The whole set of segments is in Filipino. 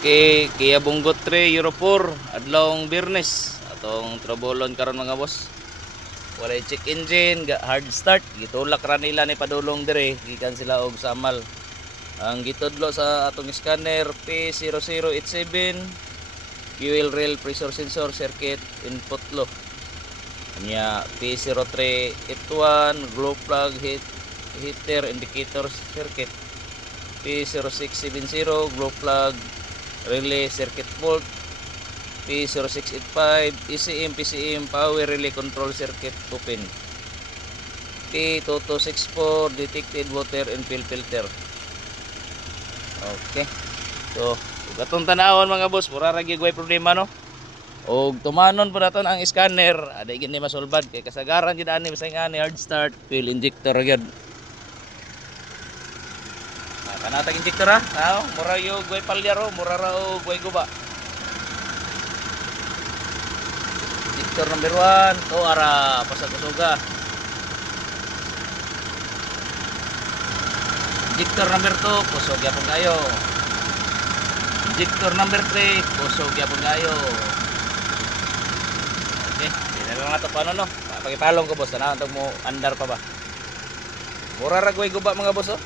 Kia Bungot 3 Euro 4 adlong Biyernes atong trabolon karon mga boss. Walay check engine, hard start, gitulak ra nila ni padulong dire, gikan sila og samal. Ang gitudlo sa atong scanner P0087 fuel rail pressure sensor circuit input low. Anya P0381 glow plug heater indicator circuit. P0670 glow plug relay circuit fault. P0685 ECM PCM power relay control circuit open. P2264 detected water and fuel filter. Okay, so gatong tanawon mga boss, mura ra gyud problema no. Og tumanon po naton ang scanner, aday gid ni masulbad kay kasagaran gid ani bisag ani hard start fuel injector gyud. Kanatag injector ha, mura yo guay palyaro, mura ra og guay guba. Injector number 1, to ara pasag-usuga. Injector number 2, kusog yapon kayo. Injector number 3, kusog yapon kayo. Okay, hindi na nga ito paano no. Pagipalong ko boss, na mo andar pa ba? Mura ra guay guba mga boss oh.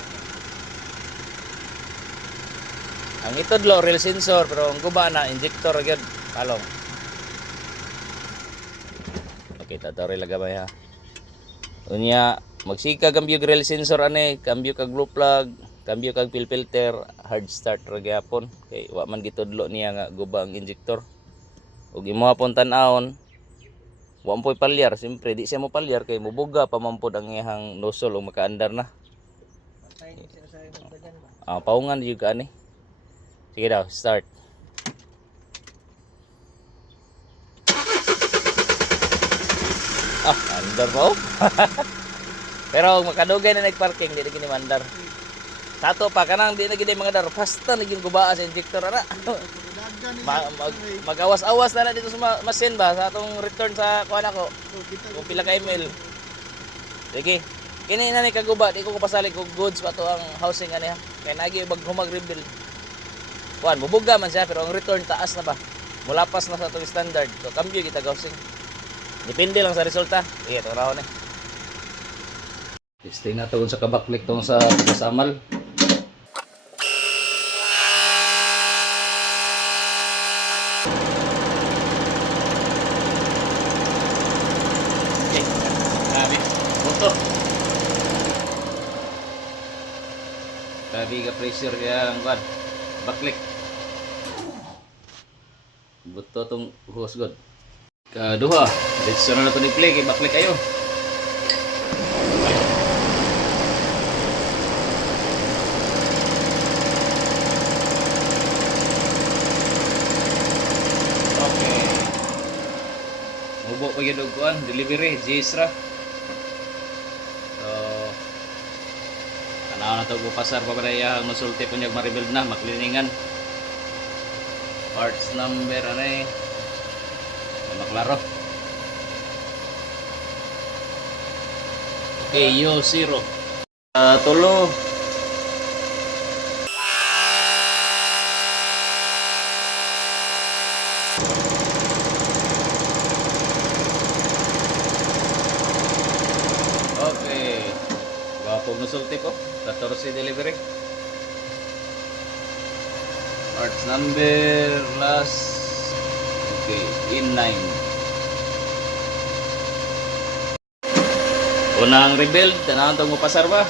Ang itudlo real sensor pero ang guba na injector gyud palong. Okay, tatore lagabay ha. Unya magsika cambio real sensor ani, cambio kag glow plug, cambio kag fuel filter, hard start ra gyapon kay wa man gitudlo niya nga guba ang injector. Ug imo hapon tan-awon wa mo palyar, siyempre di siya mo palyar kay mubuga pa man pod ang iyang nozzle ug makaandar na. Paungan gyud ka ani. Sige daw, start. Andar po. Pero makadugay na nagparking, di na gini mandar. Sato pa, kanang di na gini mga dar. Basta naging gubaa sa injector, ara. Mag-awas-awas na dito sa machine ba? Sa atong return sa kuhan ako. Kung pila ka email. Sige. Kini na ni kaguba, di ko kapasalig kung goods pa to ang housing ani ha. Kaya nagi mag-rebuild. Kuan, bubuga man siya pero ang return taas na ba? Mulapas na sa itong standard. So, cambio kita housing. Depende lang sa resulta. Sige, ito raw na. Testing na ito sa kabaklik itong sa kasamal. Okay. Grabe. Motor. Grabe ka pressure yung kuan. Baklik. Buto itong hose god. Kaduha. Dito na ito ni-play kay baklik kayo. Okay. Mubo pa yun kuan, delivery, Jisra. So, tanaw na ito pasar pa ba ang masulti po niya ma-rebuild na, makliningan. Parts number ano eh. Maklaro. Okay, yo zero. Tulo. Okay. Wapog nasulti ko. 14 delivery. Parts number last. Okay, in 9. Unang rebuild, tanahan itong mapasar ba?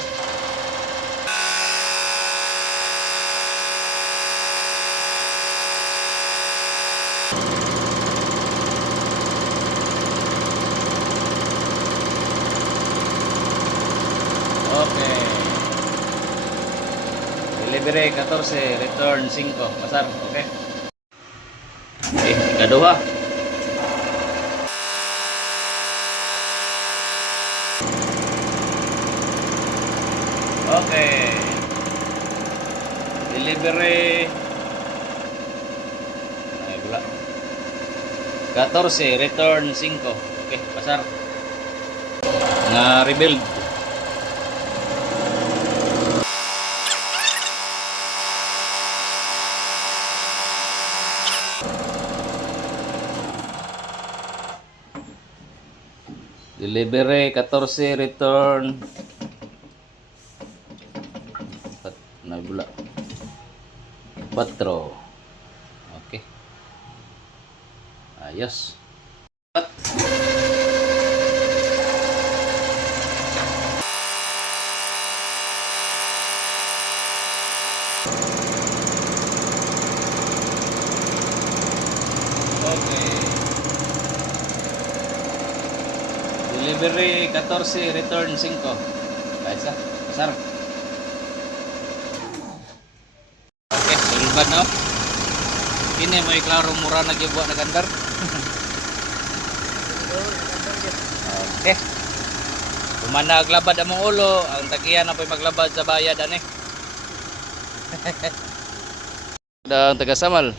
Okay. Delivery 14, return 5. Pasar, okay? Okay, kaduha. Okay. Delivery. Ay, wala. 14, return 5. Okay, pasar. Nga rebuild. Delivery 14, return nabula 4. Okay. Ayos. Okay. Delivery 14, return 5. Kaisa, sir. Okay, sulbad no. Kini may klaro mura na gibuwa na gandar. Okay. Kumanda aglabad among ulo, ang tagiyan na po'y maglabad sa bayad ani. Dang taga Samal.